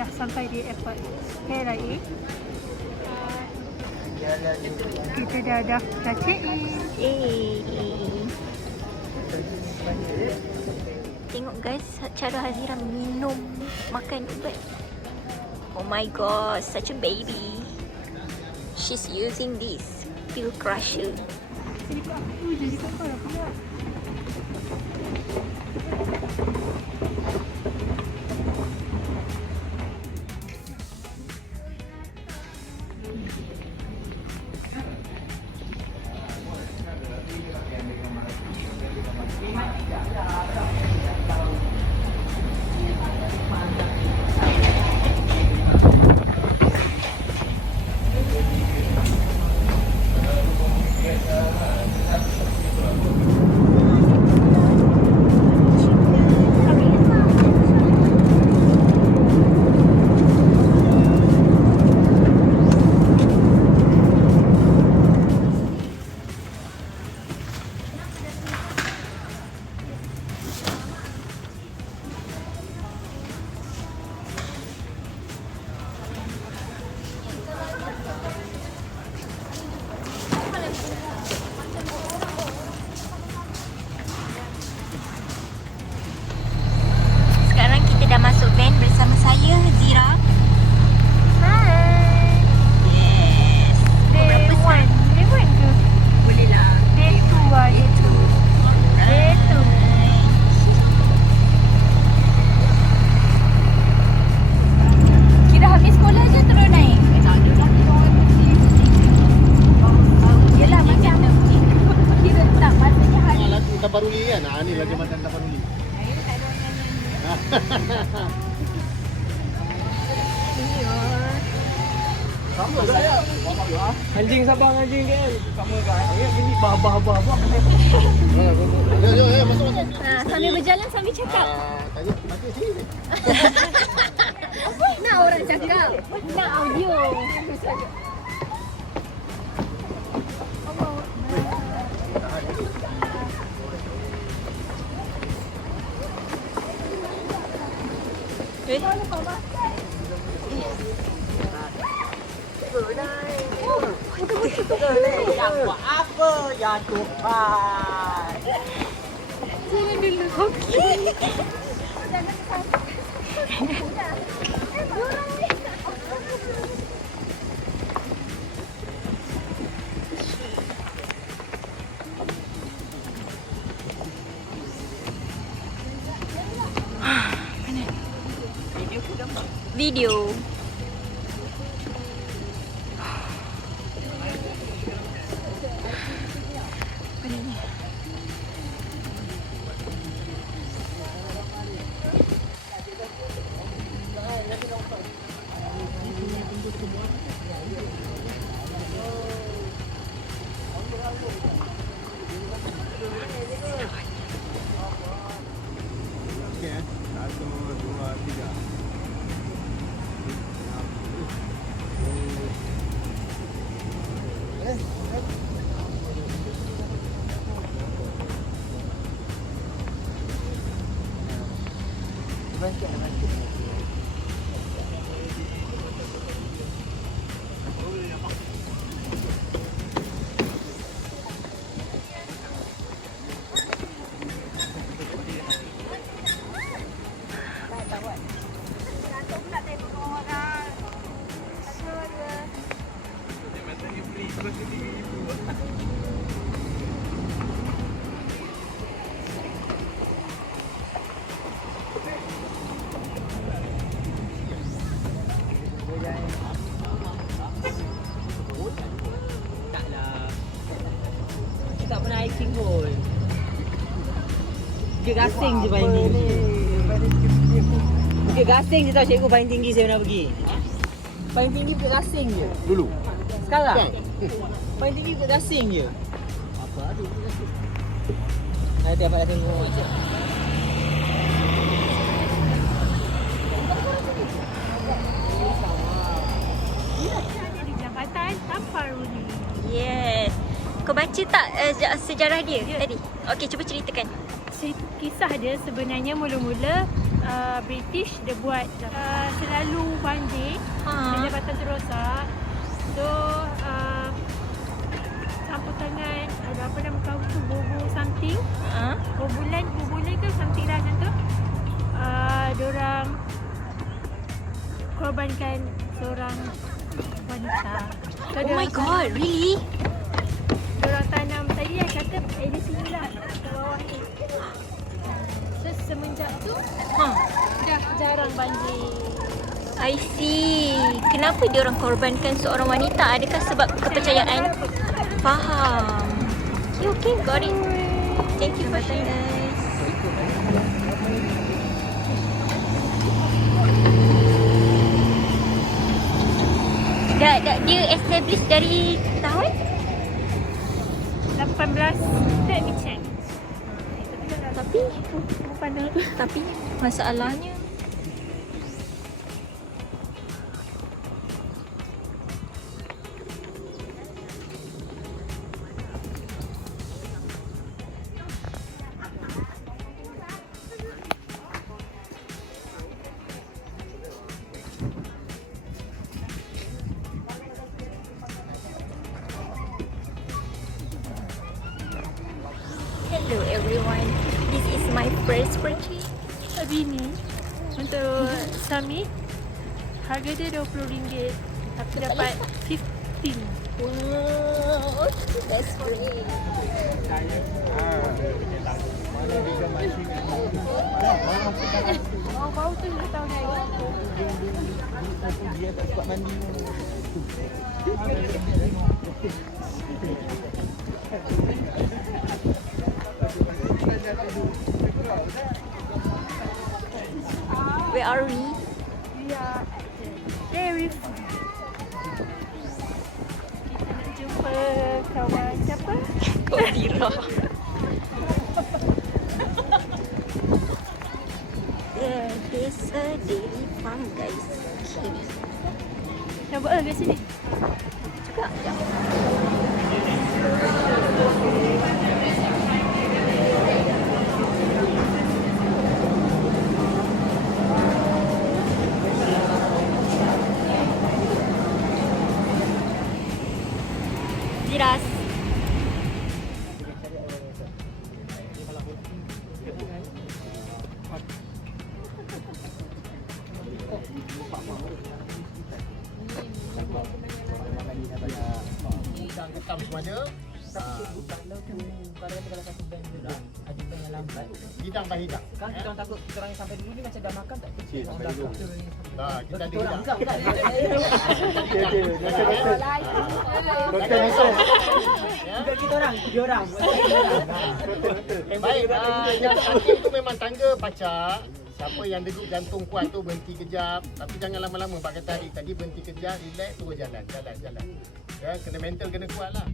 dah sampai di airport KLIA. Kita dah check in. Tengok guys cara Hazira minum makan ubat. Oh my god, such a baby. She's using this pill crusher. Jadi kat aku jadi kat kau lah pula. Sekarang kita dah masuk van bersama saya, Hazira. Hai. Yes. Day 1 ke? Boleh lah. Day 2 lah, Day 2. Day 2. Kira habis sekolah je terus naik? Tak ada lah. Yelah macam kira tak maksudnya hari Lagu Tabaruli kan? Ni lagu macam Tabaruli. Sama saya. Anjing Sabang, anjing kan. Sama kan. Ayat bunyi bah. Ya, masuk. sambil berjalan sambil cakap. Tanya, mati sini. Nak orang cakap. Nak audio. Yang buat apa ya Tuhan? Jangan dulu. Okey. Video. Mana ni? Okey, 1, 2, 3. Tak pernah hiking pun. Bukit Gasing je paling tinggi. Bukit Gasing je tau cikgu paling tinggi saya pernah pergi. Paling tinggi Bukit Gasing je. Dulu. Sekarang? Paling tinggi Bukit Gasing je. Apa ada Bukit Gasing? Nanti abang dah tengok je. Ada di Jambatan Taparuli. Yes. Kau baca tak sejarah dia tadi? Okey, cuba ceritakan. Kisah dia sebenarnya mula-mula British, dia buat selalu banjir, jambatan terosak. So campur tangan ada apa nama kau tu, bobo something, bobulan ke something lah macam tu. Diorang korbankan seorang wanita. So, Oh my god, really? diorang tanam tadi yang kata di sini lah, kat bawah ni. So semenjak tu dah jarang banjir. I see. Kenapa dia orang korbankan seorang wanita? Adakah sebab kepercayaan? Faham. Okay, got it. Thank you for sharing, guys. Dia establish dari tahun? 18, let me check. Tapi masalahnya hello everyone. This is my first purchase. Hari ni untuk summit harga dia RM20 tapi dapat 15. Wow, that's free. Bau tu dia tahu naik. Dia tak suka mandi. Where are we? We are at the dairy farm. Kita nak jumpa kawan siapa? Kodira. There's a dairy farm, guys. Okay. Nak buat kat sini? Juga. Sekejap. Ziras. Hidang ketam semua ada. Hidang by hidang. Kan kita orang takut kita orang sampai dulu ni macam dah makan tak? Cik, sampai dulu. Kita ada hidang. Kita orang, tiga orang. Baik, yang sakit tu memang tangga pacak. Siapa yang degup jantung kuat tu berhenti kejap. Tapi jangan lama-lama. Pak kata tadi berhenti kejap, relax, terus jalan. Ya, kena mental kena kuat lah.